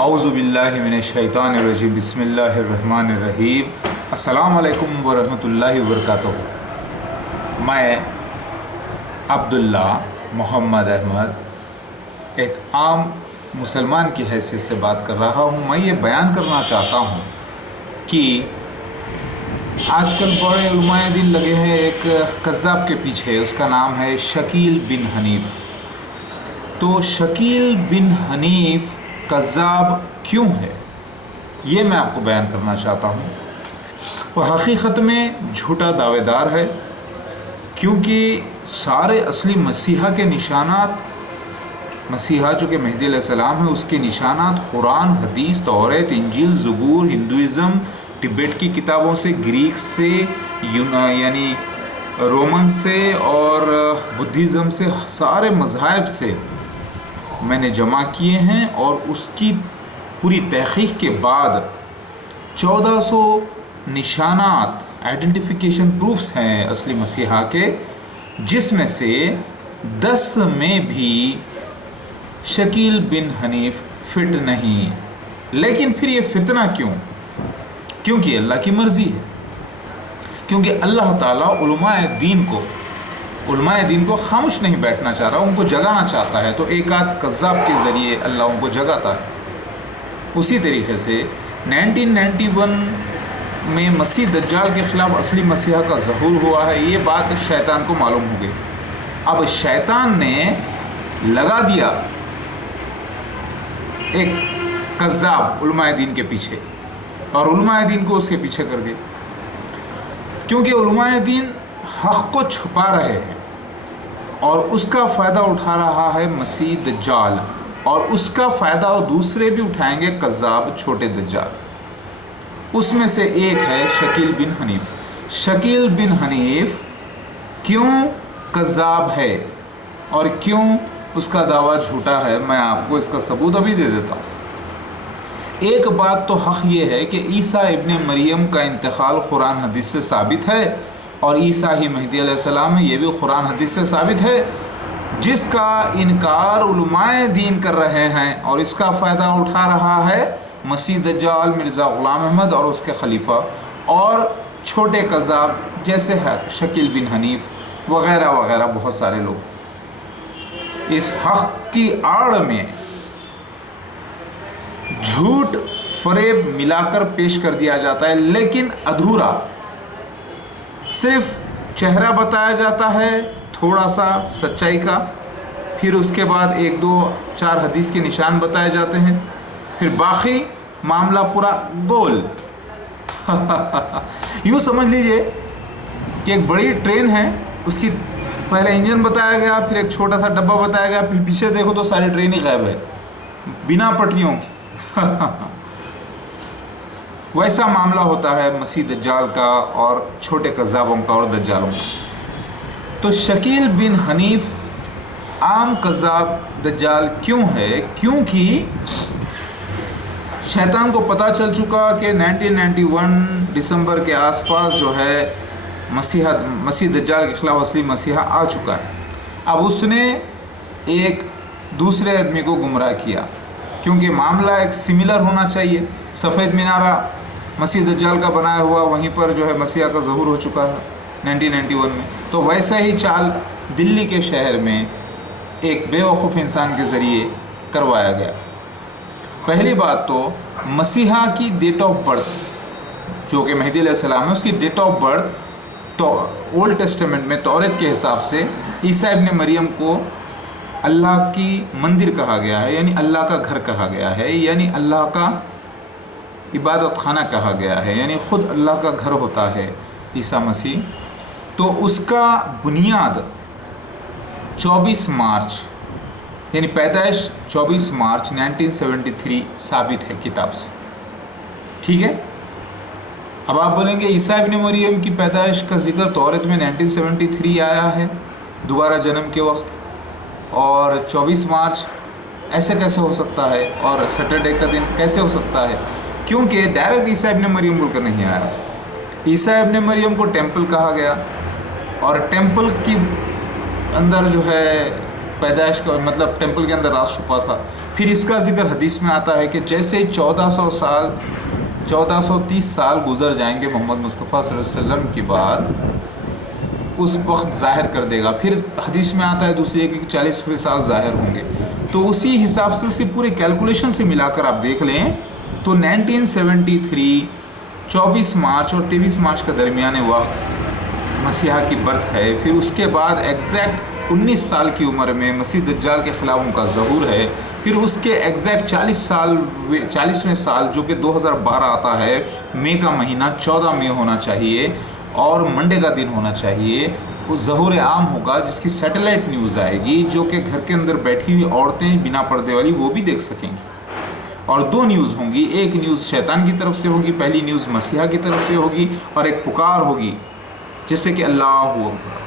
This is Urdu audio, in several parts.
اعوذ باللہ من الشیطان الرجیم بسم اللہ الرحمن الرحیم السلام علیکم ورحمۃ اللہ وبرکاتہ۔ میں عبداللہ محمد احمد ایک عام مسلمان کی حیثیت سے بات کر رہا ہوں۔ میں یہ بیان کرنا چاہتا ہوں کہ آج کل بڑے علماء دین لگے ہیں ایک کذاب کے پیچھے، اس کا نام ہے شکیل بن حنیف۔ تو شکیل بن حنیف کذاب کیوں ہے، یہ میں آپ کو بیان کرنا چاہتا ہوں۔ وہ حقیقت میں جھوٹا دعوے دار ہے، کیونکہ سارے اصلی مسیحا کے نشانات، مسیحا جو کہ مہدی علیہ السلام ہے، اس کے نشانات قرآن، حدیث، تورات، انجیل، زبور، ہندوازم، ٹبیٹ کی کتابوں سے، گریک سے، یعنی رومن سے اور بدھزم سے، سارے مذاہب سے میں نے جمع کیے ہیں، اور اس کی پوری تحقیق کے بعد 1400 نشانات، آئیڈینٹیفیکیشن پروفس ہیں اصلی مسیحا کے، جس میں سے 10 میں بھی شکیل بن حنیف فٹ نہیں۔ لیکن پھر یہ فتنہ کیوں؟ کیونکہ اللہ کی مرضی ہے، کیونکہ اللہ تعالیٰ علماء دین کو خاموش نہیں بیٹھنا چاہ رہا، ان کو جگانا چاہتا ہے، تو ایک آدھ کذاب کے ذریعے اللہ ان کو جگاتا ہے۔ اسی طریقے سے 1991 میں مسیح دجال کے خلاف اصلی مسیحا کا ظہور ہوا ہے، یہ بات شیطان کو معلوم ہو گئی۔ اب شیطان نے لگا دیا ایک کذاب علماء دین کے پیچھے، اور علماء دین کو اس کے پیچھے کر گئے، کیونکہ علماء دین حق کو چھپا رہے ہیں، اور اس کا فائدہ اٹھا رہا ہے مسیح دجال، اور اس کا فائدہ دوسرے بھی اٹھائیں گے، کذاب چھوٹے دجال۔ اس میں سے ایک ہے شکیل بن حنیف۔ شکیل بن حنیف کیوں کذاب ہے اور کیوں اس کا دعویٰ جھوٹا ہے، میں آپ کو اس کا ثبوت ابھی دے دیتا ہوں۔ ایک بات تو حق یہ ہے کہ عیسیٰ ابن مریم کا انتقال قرآن حدیث سے ثابت ہے، اور عیسیٰ ہی مہدی علیہ السلام ہے، یہ بھی قرآن حدیث سے ثابت ہے۔ جس کا انکار علماء دین کر رہے ہیں اور اس کا فائدہ اٹھا رہا ہے مسیح دجال، مرزا غلام احمد اور اس کے خلیفہ، اور چھوٹے کذاب جیسے ہے شکیل بن حنیف وغیرہ وغیرہ، بہت سارے لوگ اس حق کی آڑ میں جھوٹ فریب ملا کر پیش کر دیا جاتا ہے، لیکن ادھورا، صرف چہرہ بتایا جاتا ہے تھوڑا سا سچائی کا، پھر اس کے بعد 1 2 4 حدیث کے نشان بتائے جاتے ہیں، پھر باقی معاملہ پورا گول۔ یوں سمجھ لیجئے کہ ایک بڑی ٹرین ہے، اس کی پہلے انجن بتایا گیا، پھر ایک چھوٹا سا ڈبہ بتایا گیا، پھر پیچھے دیکھو تو ساری ٹرین ہی غائب ہے بنا پٹریوں کی۔ ویسا معاملہ ہوتا ہے مسیح دجال کا اور چھوٹے کذابوں کا اور دجالوں کا۔ تو شکیل بن حنیف عام کذاب دجال کیوں ہے؟ کیونکہ شیطان کو پتہ چل چکا کہ 1991 دسمبر کے آس پاس جو ہے مسیح دجال کے خلاف اصلی مسیحا آ چکا ہے۔ اب اس نے ایک دوسرے آدمی کو گمراہ کیا، کیونکہ معاملہ ایک سملر ہونا چاہیے۔ سفید مینارہ مسیح دجال کا بنایا ہوا، وہیں پر جو ہے مسیحا کا ظہور ہو چکا ہے 1991 میں، تو ویسا ہی چال دلی کے شہر میں ایک بے وقوف انسان کے ذریعے کروایا گیا۔ پہلی بات تو مسیحا کی ڈیٹ آف برتھ جو کہ مہدی علیہ السلام ہے، اس کی ڈیٹ آف برتھ تو اولڈ ٹیسٹمنٹ میں تورات کے حساب سے عیسیٰ ابن مریم کو اللہ کی مندر کہا گیا ہے، یعنی اللہ کا گھر کہا گیا ہے، یعنی اللہ کا عبادت خانہ کہا گیا ہے، یعنی خود اللہ کا گھر ہوتا ہے عیسیٰ مسیح۔ تو اس کا بنیاد 24 مارچ یعنی پیدائش 24 مارچ 1973 ثابت ہے کتاب سے، ٹھیک ہے۔ اب آپ بولیں گے عیسیٰ ابن مریم کی پیدائش کا ذکر تورات میں 1973 آیا ہے دوبارہ جنم کے وقت، اور 24 مارچ ایسے کیسے ہو سکتا ہے، اور سیٹرڈے کا دن کیسے ہو سکتا ہے؟ کیونکہ ڈائریکٹ عیسیٰ ابن مریم بول کر نہیں آیا۔ عیسیٰ ابن مریم کو ٹیمپل کہا گیا، اور ٹیمپل کی اندر جو ہے پیدائش کا مطلب ٹیمپل کے اندر راز چھپا تھا، پھر اس کا ذکر حدیث میں آتا ہے کہ جیسے 1430 سال گزر جائیں گے محمد مصطفیٰ صلی اللہ علیہ وسلم کے بعد، اس وقت ظاہر کر دے گا. پھر حدیث میں آتا ہے دوسری کہ 40 سال ظاہر ہوں گے. تو اسی حساب سے، اسی پورے کیلکولیشن سے ملا کر آپ دیکھ لیں تو 1973 24 مارچ اور 23 مارچ کا درمیان وقت مسیحا کی برتھ ہے. پھر اس کے بعد ایگزیکٹ 19 سال کی عمر میں مسیح دجال کے خلاف ان کا ظہور ہے. پھر اس کے ایگزیکٹ 40ویں سال جو کہ 2012 آتا ہے، مئی کا مہینہ 14 مئی ہونا چاہیے اور منڈے کا دن ہونا چاہیے، وہ ظہور عام ہوگا جس کی سیٹلائٹ نیوز آئے گی، جو کہ گھر کے اندر بیٹھی ہوئی عورتیں بنا پردے والی وہ بھی دیکھ سکیں گی. اور 2 نیوز ہوں گی، ایک نیوز شیطان کی طرف سے ہوگی، پہلی نیوز مسیحا کی طرف سے ہوگی، اور ایک پکار ہوگی جیسے کہ اللہ اکبر،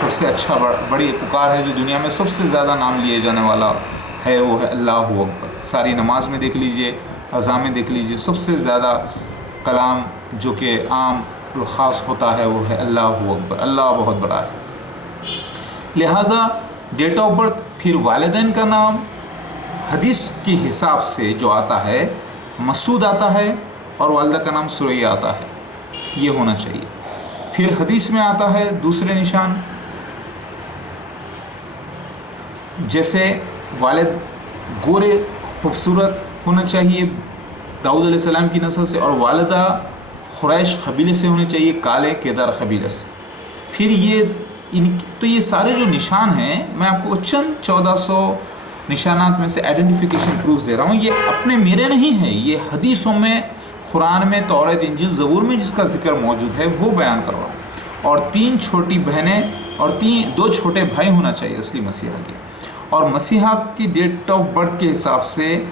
سب سے اچھا بڑی پکار ہے جو دنیا میں سب سے زیادہ نام لیے جانے والا ہے، وہ ہے اللہ اکبر. ساری نماز میں دیکھ لیجئے، اذان میں دیکھ لیجئے، سب سے زیادہ کلام جو کہ عام خاص ہوتا ہے وہ ہے اللہ اکبر، اللہ بہت بڑا ہے. لہٰذا ڈیٹ آف برتھ، پھر والدین کا نام حدیث کے حساب سے جو آتا ہے مسعود آتا ہے، اور والدہ کا نام سریہ آتا ہے، یہ ہونا چاہیے. پھر حدیث میں آتا ہے دوسرے نشان، جیسے والد گورے خوبصورت ہونا چاہیے داؤد علیہ السلام کی نسل سے، اور والدہ قریش قبیلے سے ہونے چاہیے، کالے کیدار قبیلے سے. پھر تو یہ سارے جو نشان ہیں، میں آپ کو چند 1400 نشانات میں سے آئیڈینٹیفیکیشن پروف دے رہا ہوں. یہ اپنے میرے نہیں ہیں، یہ حدیثوں میں، قرآن میں، توریت، انجیل، زبور میں جس کا ذکر موجود ہے وہ بیان کر رہا ہوں. اور 3 چھوٹی بہنیں اور 2 چھوٹے بھائی ہونا چاہیے اصلی مسیحا کے. اور مسیحا کی ڈیٹ آف برتھ کے حساب سے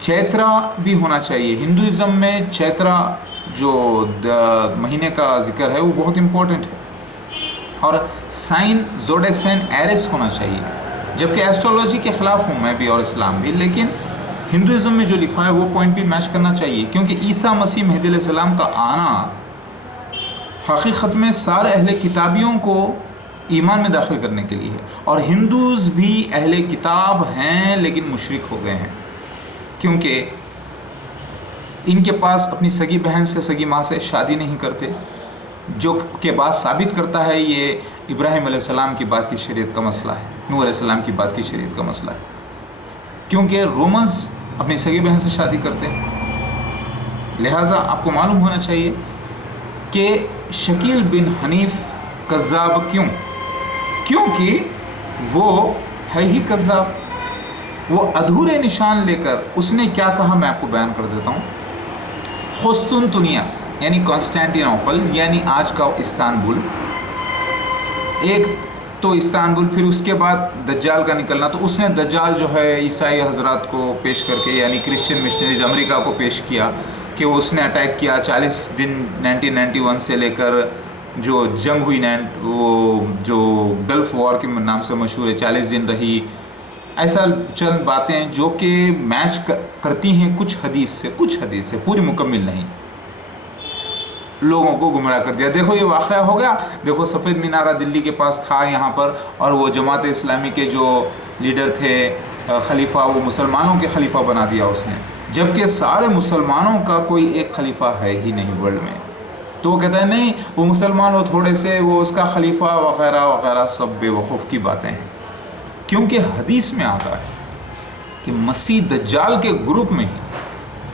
چیترا بھی ہونا چاہیے. ہندوازم میں چیترا جو مہینے کا ذکر ہے وہ بہت امپورٹنٹ ہے. اور سائن زوڈیک سائن ایرس ہونا چاہیے، جبکہ ایسٹرولوجی کے خلاف ہوں میں بھی اور اسلام بھی، لیکن ہندوازم میں جو لکھا ہے وہ پوائنٹ بھی میچ کرنا چاہیے، کیونکہ عیسیٰ مسیح مہدی علیہ السلام کا آنا حقیقت میں سارے اہل کتابیوں کو ایمان میں داخل کرنے کے لیے ہے. اور ہندوز بھی اہل کتاب ہیں لیکن مشرک ہو گئے ہیں، کیونکہ ان کے پاس اپنی سگی بہن سے، سگی ماں سے شادی نہیں کرتے، جو کہ بات ثابت کرتا ہے یہ ابراہیم علیہ السلام کی بات کی شریعت کا مسئلہ ہے، نوح علیہ السلام کی بات کی شریعت کا مسئلہ ہے، کیونکہ رومنز اپنی سگی بہن سے شادی کرتے ہیں. لہٰذا آپ کو معلوم ہونا چاہیے کہ شکیل بن حنیف کذاب کیونکہ وہ ہے ہی کذاب. وہ ادھورے نشان لے کر اس نے کیا کہا میں آپ کو بیان کر دیتا ہوں. قسطنطنیہ یعنی کانسٹینٹینوپل یعنی آج کا استانبول، ایک تو استانبول، پھر اس کے بعد دجال کا نکلنا. تو اس نے دجال جو ہے عیسائی حضرات کو پیش کر کے، یعنی کرسچن مشنریز امریکہ کو پیش کیا کہ اس نے اٹیک کیا 40 دن 1991 سے لے کر جو جنگ ہوئی، وہ جو گلف وار کے نام سے مشہور ہے، 40 دن رہی. ایسا چند باتیں جو کہ میچ کرتی ہیں کچھ حدیث سے، پوری مکمل نہیں. لوگوں کو گمراہ کر دیا. دیکھو یہ واقعہ ہو گیا، دیکھو سفید مینارہ دلی کے پاس تھا یہاں پر، اور وہ جماعت اسلامی کے جو لیڈر تھے خلیفہ، وہ مسلمانوں کے خلیفہ بنا دیا اس نے، جبکہ سارے مسلمانوں کا کوئی ایک خلیفہ ہے ہی نہیں ورلڈ میں. تو وہ کہتا ہے نہیں وہ مسلمان وہ تھوڑے سے وہ اس کا خلیفہ وغیرہ وغیرہ، سب بے وقوف کی باتیں ہیں. کیونکہ حدیث میں آتا ہے کہ مسیح دجال کے گروپ میں ہی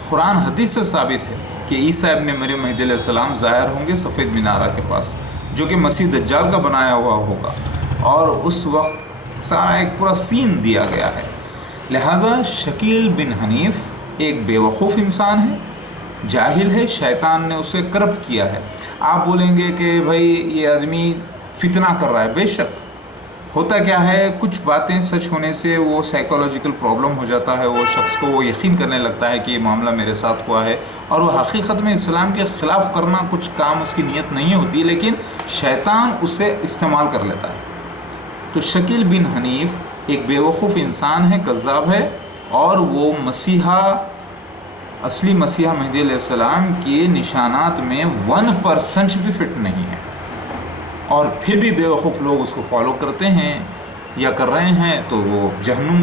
قرآن حدیث سے ثابت ہے کہ عیسیٰ ابن مریم مہدی علیہ السلام ظاہر ہوں گے سفید مینارہ کے پاس، جو کہ مسیح دجال کا بنایا ہوا ہوگا. اور اس وقت سارا ایک پورا سین دیا گیا ہے. لہٰذا شکیل بن حنیف ایک بے وقوف انسان ہے، جاہل ہے، شیطان نے اسے کرپٹ کیا ہے. آپ بولیں گے کہ بھائی یہ آدمی فتنہ کر رہا ہے، بے شک ہوتا کیا ہے، کچھ باتیں سچ ہونے سے وہ سائیکولوجیکل پرابلم ہو جاتا ہے، وہ شخص کو وہ یقین کرنے لگتا ہے کہ یہ معاملہ میرے ساتھ ہوا ہے، اور وہ حقیقت میں اسلام کے خلاف کرنا کچھ کام اس کی نیت نہیں ہوتی، لیکن شیطان اسے استعمال کر لیتا ہے. تو شکیل بن حنیف ایک بے وقوف انسان ہے، کذاب ہے، اور وہ اصلی مسیحا مہدی علیہ السلام کے نشانات میں 1% بھی فٹ نہیں ہے. اور پھر بھی بے وقوف لوگ اس کو فالو کرتے ہیں یا کر رہے ہیں، تو وہ جہنم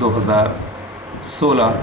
2016।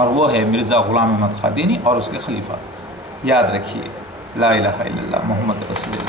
اور وہ ہے مرزا غلام احمد قادینی اور اس کے خلیفہ. یاد رکھیے لا الہ الا اللہ محمد رسول اللہ.